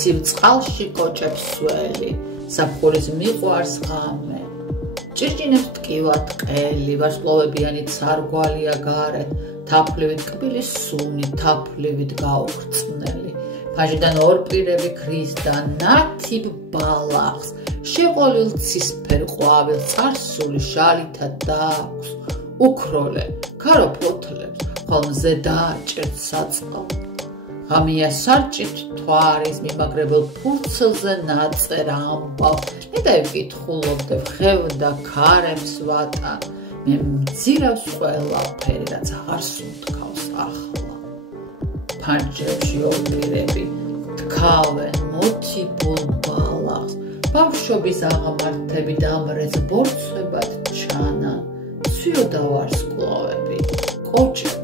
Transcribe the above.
ცივ წყალში კოჭებს სველი, საფხურის მიყვარს ღამე. ჭირჭინებს ტკივად ყელი, ვარსკვლავებიანი ცარგვალია გარეთ, თაფლივით კბილი სუნი, თაფლივით გაუხრწნელი. ფაჟიდან ორ პირები ქრის და ნათიბ ბალახს, შეყოლილ ცისფერ ყვავილს წარსული შალითა დააქვს. უქროლე, ქარო ფოთლებს, ხოლ მზე დააჭერთ საწყალ. ღამეა სარჭით თვარის მიმაგრებელ ფურცელზე ნაწერ ამბავს. მე დავკითხულობდე ხევდა ქარებს ვატა. მე მძირავს ყველაფერი, რაც აღარ სუნთქავს ახლა. ფანჯრებში ორპირები თქავენ მოთიბულ ბალახს. ბავშვობის აღმართები დამრეც ბორცვებად ჩანა. ცვიოდა ვარსკვლავები, კოჭებს